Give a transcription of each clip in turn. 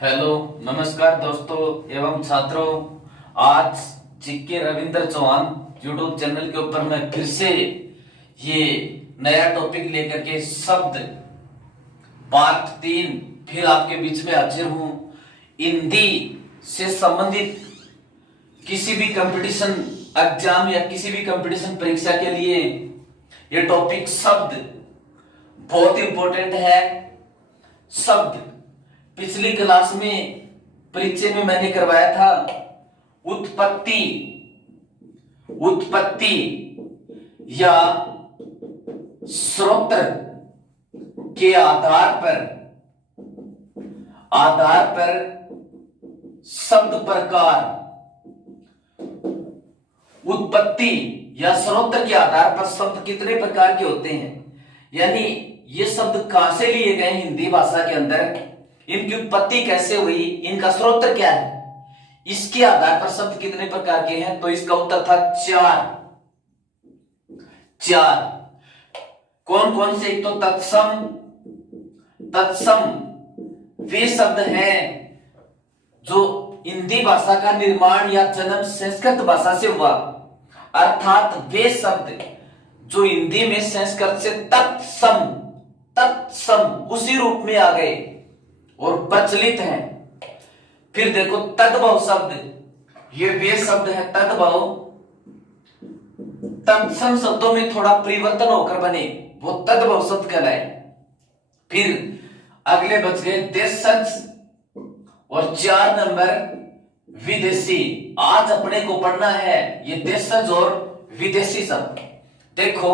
Hello नमस्कार दोस्तों एवं छात्रों। आज GK Ravindra Chauhan YouTube channel के ऊपर मैं फिर से ये नया टॉपिक लेकर के शब्द पार्ट 3 फिर आपके बीच में हाजिर हूं। हिंदी से संबंधित किसी भी कंपटीशन एग्जाम या किसी भी कंपटीशन परीक्षा के लिए ये टॉपिक शब्द बहुत इंपॉर्टेंट है। शब्द पिछली क्लास में परिचय में मैंने करवाया था। उत्पत्ति उत्पत्ति या स्रोत के आधार पर शब्द प्रकार। उत्पत्ति या स्रोत के आधार पर शब्द कितने प्रकार के होते हैं, यानी ये शब्द कहां से लिए गए हिंदी भाषा के अंदर, इनकी उत्पत्ति कैसे हुई, इनका स्रोत क्या है, इसके आधार पर शब्द कितने प्रकार के हैं। तो इसका उत्तर था चार। कौन कौन से? एक तो तत्सम वे शब्द हैं जो हिंदी भाषा का निर्माण या जन्म संस्कृत भाषा से हुआ, अर्थात वे शब्द जो हिंदी में संस्कृत से तत्सम उसी रूप में आ गए और प्रचलित हैं। फिर देखो तद्भव शब्द, ये वे शब्द है तद्भव, तत्सम शब्दों में थोड़ा परिवर्तन होकर बने, वो तद्भव शब्द कहलाए। फिर अगले बच गए देशज और 4 नंबर विदेशी। आज अपने को पढ़ना है ये देशज और विदेशी शब्द। देखो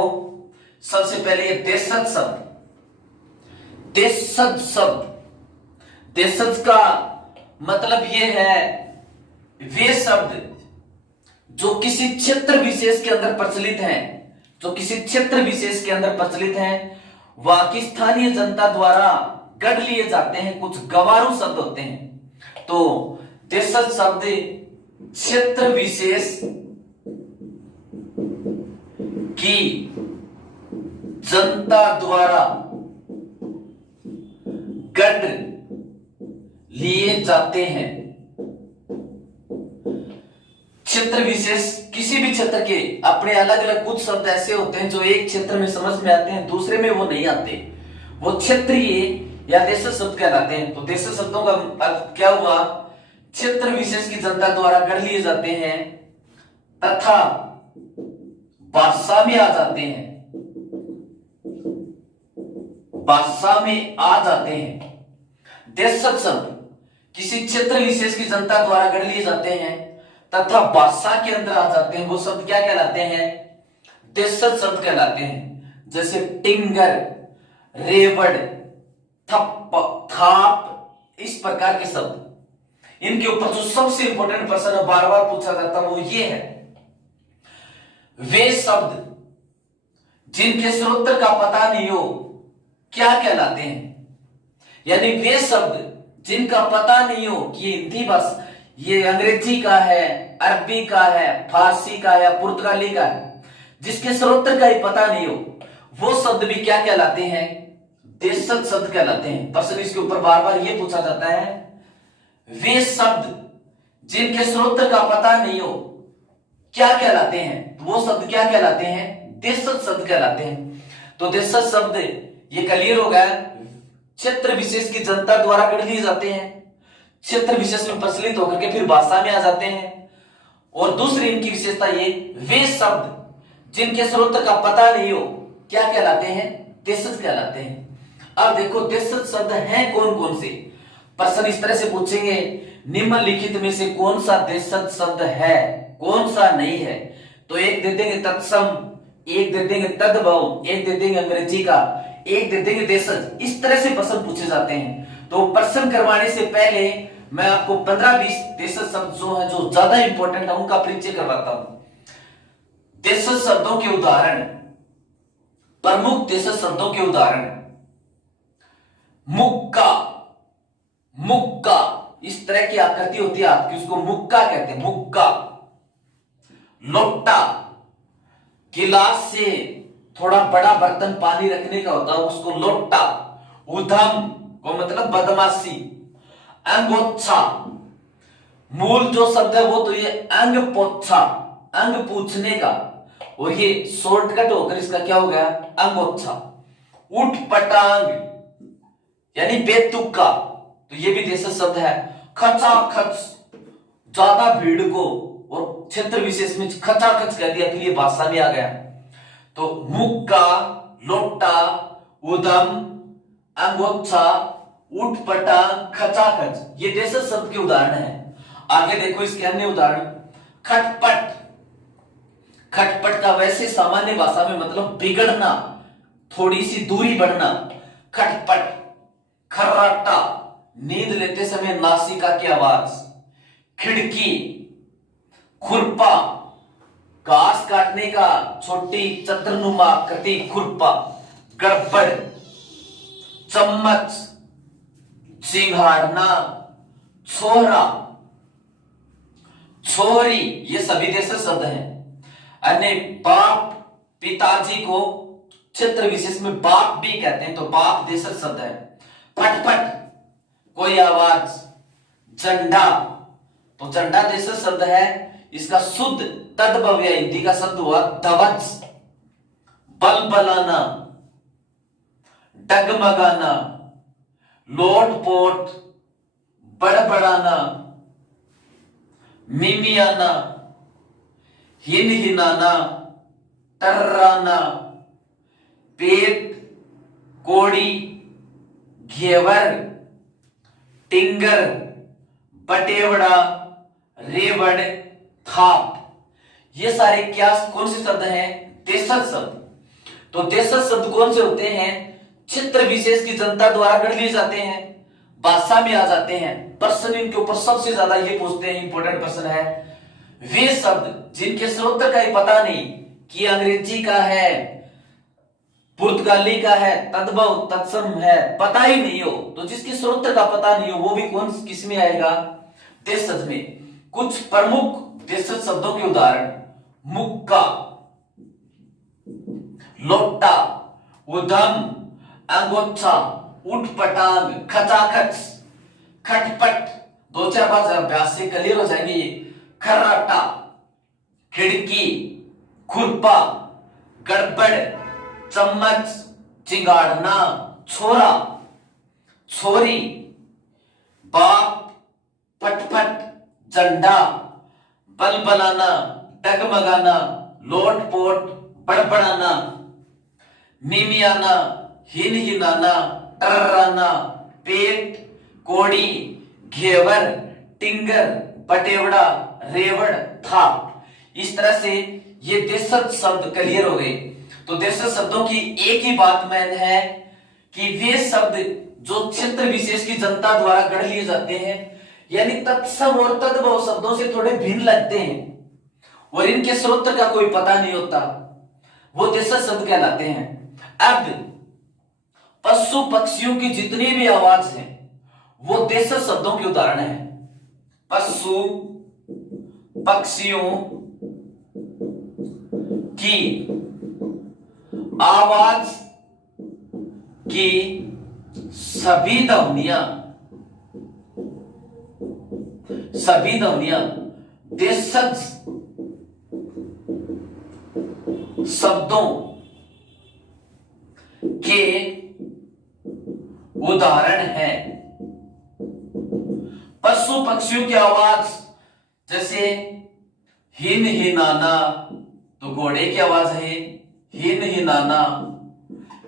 सबसे पहले ये देशज शब्द। देशज का मतलब ये है वे शब्द जो किसी क्षेत्र विशेष के अंदर प्रचलित हैं, वहां की स्थानीय जनता द्वारा गढ़ लिए जाते हैं, कुछ गवारू शब्द होते हैं। तो देशज शब्द क्षेत्र विशेष की जनता द्वारा गढ़ लिए जाते हैं। क्षेत्र विशेष, किसी भी क्षेत्र के अपने अलग अलग कुछ शब्द ऐसे होते हैं जो एक क्षेत्र में समझ में आते हैं, दूसरे में वो नहीं आते, वो क्षेत्रीय या देशज शब्द कहलाते हैं। तो देशज शब्दों का अर्थ क्या हुआ? क्षेत्र विशेष की जनता द्वारा गढ़ लिए जाते हैं तथा भाषा में आ जाते हैं, देशज शब्द किसी क्षेत्र विशेष की जनता द्वारा गढ़ लिए जाते हैं तथा भाषा के अंदर आ जाते हैं, वो शब्द क्या कहलाते हैं? देशज शब्द कहलाते हैं। जैसे टिंगर, रेवड़, थाप, इस प्रकार के शब्द। इनके ऊपर जो सबसे इंपॉर्टेंट प्रश्न बार बार पूछा जाता है वो ये है, वे शब्द जिनके स्रोत का पता नहीं हो क्या कहलाते हैं? यानी वे शब्द जिनका पता नहीं हो कि ये हिंदी भाषा, ये अंग्रेजी का है, अरबी का है, फारसी का है, पुर्तगाली का है, जिसके स्रोत का ही पता नहीं हो, वो शब्द भी क्या कहलाते हैं? देशज शब्द कहलाते हैं। प्रश्न इसके ऊपर बार बार ये पूछा जाता है, वे शब्द जिनके स्रोत का पता नहीं हो क्या कहलाते हैं? वो शब्द क्या कहलाते हैं? देशज शब्द कहलाते हैं। तो देशज शब्द ये क्लियर हो गया, क्षेत्र विशेष की जनता द्वारा गढ़ लिए जाते हैं, क्षेत्र विशेष में प्रचलित होकर के फिर भाषा में आ जाते हैं। और दूसरी इनकी विशेषता ये, वे शब्द जिनके स्रोत का पता नहीं हो क्या कहलाते हैं? देशज कहलाते हैं। अब देखो देशज शब्द हैं कौन कौन से? प्रश्न इस तरह से पूछेंगे, निम्नलिखित में से कौन सा देशज शब्द है, कौन सा नहीं है? तो एक दे देंगे तत्सम, एक दे देंगे तद्भव, एक दे देंगे अंग्रेजी का, एक दे देंगे देशज। इस तरह से प्रश्न पूछे जाते हैं। तो प्रश्न करवाने से पहले मैं आपको 15-20 देशज शब्द जो है, जो ज्यादा इंपॉर्टेंट है, उनका परिचय करवाता हूं। देशज शब्दों के उदाहरण, प्रमुख देशज शब्दों के उदाहरण, मुक्का, इस तरह की आकृति होती है आपकी, उसको मुक्का कहते हैं, मुक्का। लोटा, गिलास से थोड़ा बड़ा बर्तन पानी रखने का होता है, उसको लोटा। उधम को मतलब बदमाशी। अंगोच्छा, मूल जो शब्द है वो तो ये अंग पोच्छा, अंग पूछने का, और ये शॉर्टकट होकर इसका क्या हो गया, अंगोच्छा। उठ पटांग यानी बेतुका, तो ये भी देशज शब्द है। खचाखच, ज्यादा भीड़ को, और क्षेत्र विशेष में खचाखच कह दिया, फिर ये भाषा में आ गया। तो मुक्का, लोटा, उदम, अंगोच्छा, उठपटांग, खचाखच, ये देशज शब्द के उदाहरण हैं। आगे देखो इसके अन्य उदाहरण। खटपट, खटपट का वैसे सामान्य भाषा में मतलब बिगड़ना, थोड़ी सी दूरी बढ़ना, खटपट। खर्राटा, नींद लेते समय नासिका की आवाज। खिड़की, खुरपा, घास काटने का छोटी चतुर्नुमा आकृति खुरपा। गड़बड़, चम्मच, सिंघाड़ना, छोरा, छोरी, ये सभी देशज शब्द हैं। अन्य बाप, पिताजी को क्षेत्र विशेष में बाप भी कहते हैं, तो बाप देशज शब्द है। फटफट, कोई आवाज। झंडा, तो झंडा देशज शब्द है, इसका शुद्ध तद्भव हिंदी का शब्द हुआ ध्वज। बलबलाना, डगमगाना, लोटपोट, बड़बड़ाना, मिमियाना, हिनहिनाना, टर्राना, पेट, कोड़ी, घेवर, टिंगर, बटेवड़ा, रेवड़, थाप, ये सारे क्या कौन से शब्द हैं, देशज शब्द। तो देशज शब्द कौन से होते हैं, क्षेत्र विशेष की जनता द्वारा गढ़ लिए जाते हैं, भाषा में आ जाते हैं। प्रश्न इनके ऊपर सबसे ज्यादा ये पूछते हैं, इंपॉर्टेंट प्रश्न है, वे शब्द जिनके स्रोत का ही पता नहीं कि अंग्रेजी का है, पुर्तगाली का है, तद्भव तत्सम है, पता ही नहीं हो, तो जिसके स्रोत का पता नहीं हो वो भी कौन किस में आएगा, देशज में। कुछ प्रमुख देशज शब्दों के उदाहरण। मुक्का, लोटा, उधम, अंगोच्छा, उठपटांग, खचाखच, खटपट, दो चार बार अभ्यास से क्लियर हो जाएंगे ये। खर्राटा, खिड़की, खुरपा, गड़बड़, चम्मच, चिंगाड़ना, छोरा, छोरी, बाप, फटफट, झंडा, बलबलाना, डगमगाना, लोटपोट, बड़बड़ाना, मिमियाना, हिनहिनाना, टर्राना, पेट, कोड़ी, घेवर, टिंगर, बटेवड़ा, रेवड़, थाप। इस तरह से ये देशज शब्द क्लियर हो गए। तो देशज शब्दों की एक ही बात मैन है कि वे शब्द जो क्षेत्र विशेष की जनता द्वारा गढ़ लिए जाते हैं, यानी तत्सम और तद्भव शब्दों से थोड़े भिन्न लगते हैं और इनके स्रोत का कोई पता नहीं होता, वो देशज शब्द कहलाते हैं। अब पशु पक्षियों की जितनी भी आवाज है वो देशज शब्दों के उदाहरण है। पशु पक्षियों की आवाज की सभी ध्वनियां देशज शब्दों के उदाहरण हैं। पशु पक्षियों की आवाज जैसे हिन हिनाना, तो घोड़े की आवाज है हिन हिनाना।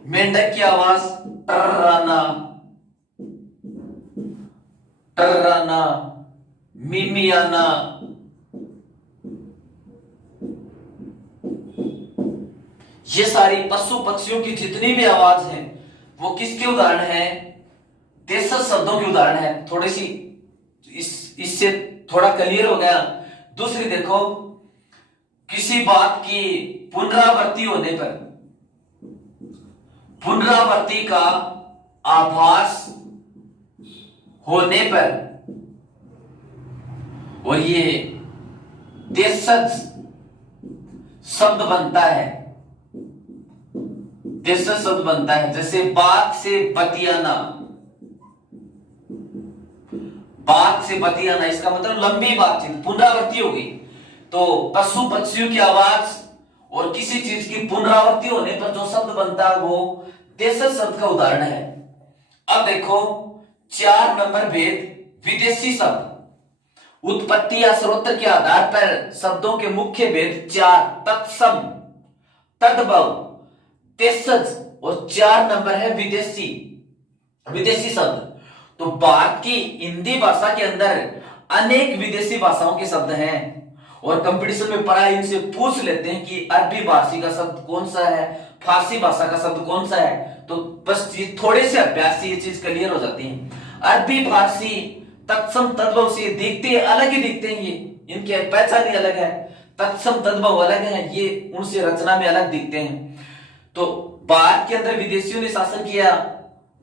मेंढक की आवाज टर्राना टर्राना, मिमियाना। ये सारी पशु पक्षियों की जितनी भी आवाज है वो किसके उदाहरण है, देशज शब्दों के उदाहरण है। थोड़ी सी इससे थोड़ा क्लियर हो गया। दूसरी देखो, किसी बात की पुनरावृत्ति होने पर, पुनरावृत्ति का आभास होने पर, और ये देशज शब्द बनता है, देशज शब्द बनता है। जैसे बात से बतियाना, बात से बतियाना, इसका मतलब लंबी बातचीत, पुनरावृत्ति होगी। तो पशु पक्षियों की आवाज और किसी चीज की पुनरावृत्ति होने पर जो शब्द बनता है वो देशज शब्द का उदाहरण है। अब देखो 4 नंबर भेद विदेशी शब्द। उत्पत्ति या स्रोत के आधार पर शब्दों के मुख्य भेद 4: तत्सम, तद्भव, देशज और 4 नंबर है विदेशी शब्द। तो भारत की हिंदी भाषा के अंदर अनेक विदेशी भाषाओं के शब्द हैं और कंपटीशन में पढ़ा इनसे पूछ लेते हैं कि अरबी भाषी का शब्द कौन सा है, फारसी भाषा का शब्द कौन सा है। तो बस थोड़े से अभ्यास से ये चीज क्लियर हो जाती है। अरबी फारसी तत्सम तद्भव से दिखते अलग ही दिखते हैं, ये इनकी पहचान ही अलग है। तत्सम तद्भव अलग है, ये उनसे रचना में अलग दिखते हैं। तो भारत के अंदर विदेशियों ने शासन किया,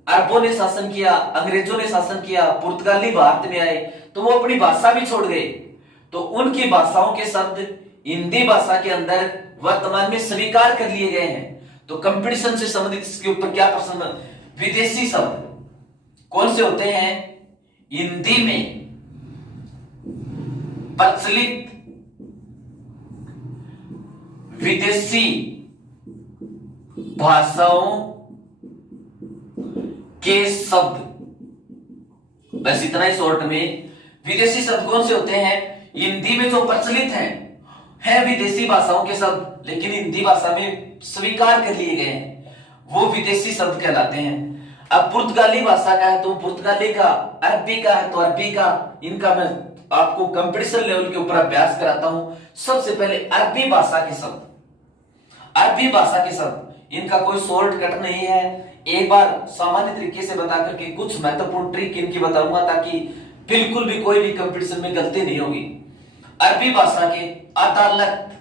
अरबों ने शासन किया, अंग्रेजों ने शासन किया, पुर्तगाली भारत में आए तो वो अपनी भाषा भी छोड़ गए। तो उनकी भाषाओं के शब्द हिंदी भाषा के अंदर वर्तमान में स्वीकार कर लिए गए हैं। तो कंपटीशन से संबंधित इसके ऊपर क्या प्रश्न, विदेशी शब्द कौन से होते हैं? हिंदी में प्रचलित विदेशी भाषाओं के शब्द, बस इतना ही शॉर्ट में। विदेशी शब्द कौन से होते हैं? हिंदी में जो प्रचलित है विदेशी भाषाओं के शब्द, लेकिन हिंदी भाषा में स्वीकार कर लिए गए हैं, वो विदेशी शब्द कहलाते हैं। अब पुर्तगाली भाषा का है तो पुर्तगाली का, अरबी का है तो अरबी का। इनका मैं आपको कंपटीशन लेवल के ऊपर अभ्यास कराता हूं। सबसे पहले अरबी भाषा के शब्द, इनका कोई शॉर्टकट नहीं है। एक बार सामान्य तरीके से बता करके कुछ महत्वपूर्ण ट्रिक इनकी बताऊंगा ताकि बिल्कुल भी कोई भी कंपटीशन में गलती नहीं होगी। अरबी भाषा के अदालत,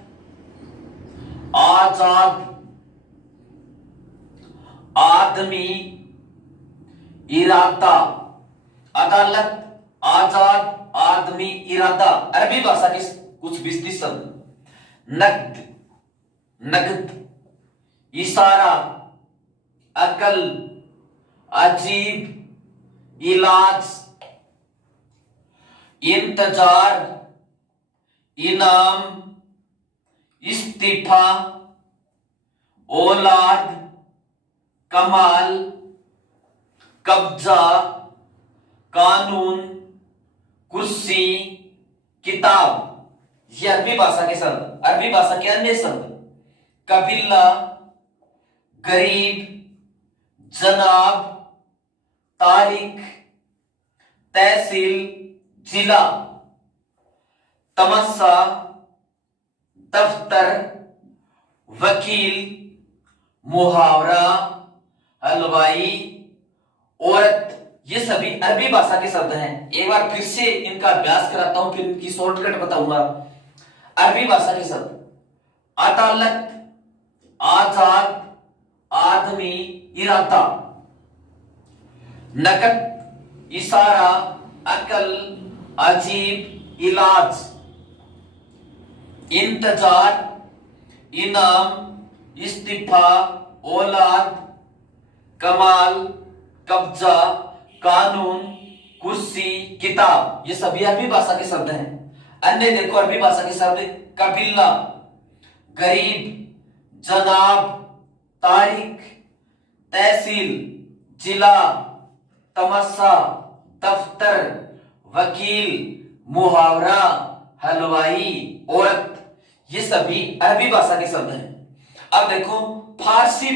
आजाद, आदमी, इरादा। अदालत, आजाद, आदमी, इरादा अरबी भाषा के कुछ विस्तृत शब्द। नगद, इशारा, अकल, अजीब, इलाज, इंतजार, इनाम, इस्तीफा, औलाद, कमाल, कब्जा, कानून, कुर्सी, किताब। ये अरबी भाषा के शब्द। अरबी भाषा के अन्य शब्द कबीला, गरीब, जनाब, तारीख, तहसील, जिला, तमस्सा, दफ्तर, वकील, मुहावरा, हलवाई, औरत। ये सभी अरबी भाषा के शब्द हैं। एक बार फिर से इनका अभ्यास कराता हूं, फिर इनकी शॉर्टकट बताऊंगा। अरबी भाषा के शब्द अदालत, आजाद, आदमी, इरादा। नकद, इशारा, अकल, अजीब, इलाज, इंतजार, इनाम, इस्तीफा, औलाद, कमाल, कब्जा, कानून, कुर्सी, किताब। ये सभी अरबी भाषा के शब्द हैं। अन्य देखो अरबी भाषा के शब्द कबीला, गरीब, जनाब, तारीख, तहसील, जिला, तमस्सा, दफ्तर, वकील, मुहावरा, हलवाई, औरत। ये सभी अरबी भाषा के शब्द हैं। अब देखो फारसी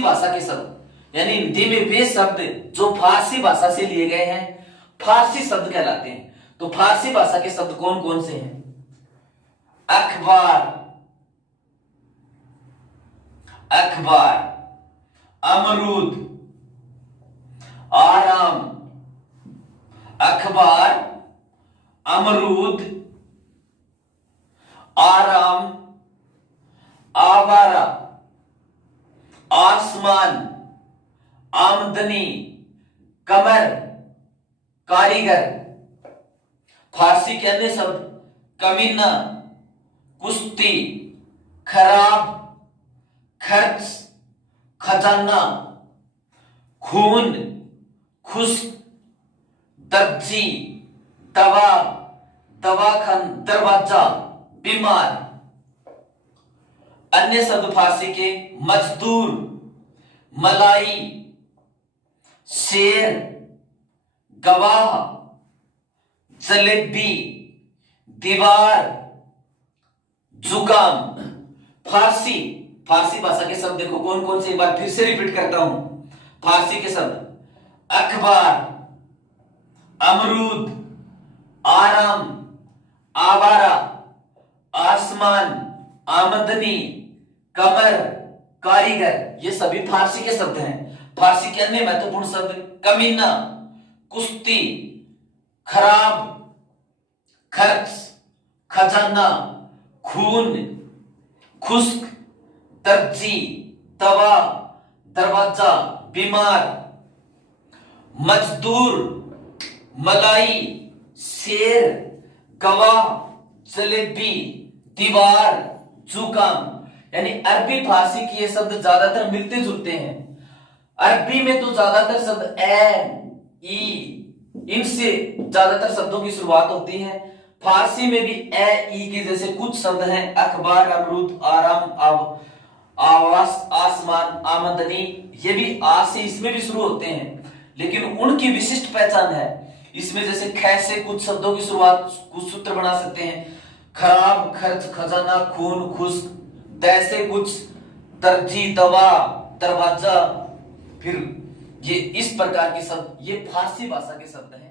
भाषा के शब्द, यानी हिंदी में वे शब्द जो फारसी भाषा से लिए गए हैं फारसी शब्द कहलाते हैं। तो फारसी भाषा के शब्द कौन कौन से हैं? अखबार, अमरूद, आराम। अखबार, अमरूद, आराम, आवारा, आसमान, आमदनी, कमर, कारीगर। फारसी के अन्य शब्द कमीना, कुश्ती, खराब, खर्च, खजाना, खून, खुश, दर्जी, दवा, दवाखान, दरवाजा, बीमार। अन्य शब्द फारसी के मजदूर, मलाई, शेर, गवाह, जलेबी, दीवार, जुकाम। फारसी भाषा के शब्द देखो कौन कौन से, एक बार फिर से रिपीट करता हूं। फारसी के शब्द अखबार, अमरूद, आराम, आवारा, आसमान, आमदनी, कमर, कारीगर। ये सभी फारसी के शब्द हैं। फारसी के अन्य महत्वपूर्ण शब्द कमीना, कुश्ती, खराब, खर्च, खजाना, खून, खुश्क, दर्जी, दवा, दरवाजा, बीमार, मजदूर, मलाई, शेर, गवाह, जलेबी, दीवार, जुकाम। यानी अरबी फारसी के ये शब्द ज्यादातर मिलते जुलते हैं। अरबी में तो ज्यादातर शब्द ए, ई, इनसे ज्यादातर शब्दों की शुरुआत होती है। फारसी में भी ए, ई के जैसे कुछ शब्द हैं। अखबार, अमरूद, आराम, आवास, आसमान, आमदनी, ये भी आ से इसमें भी शुरू होते हैं, लेकिन उनकी विशिष्ट पहचान है। इसमें जैसे ख से कुछ शब्दों की शुरुआत कुछ सूत्र बना सकते हैं। खराब, खर्च, खजाना, खून, खुश्क, द से कुछ, दर्जी, दवा, दरवाजा। फिर ये इस प्रकार के शब्द ये फारसी भाषा के शब्द हैं।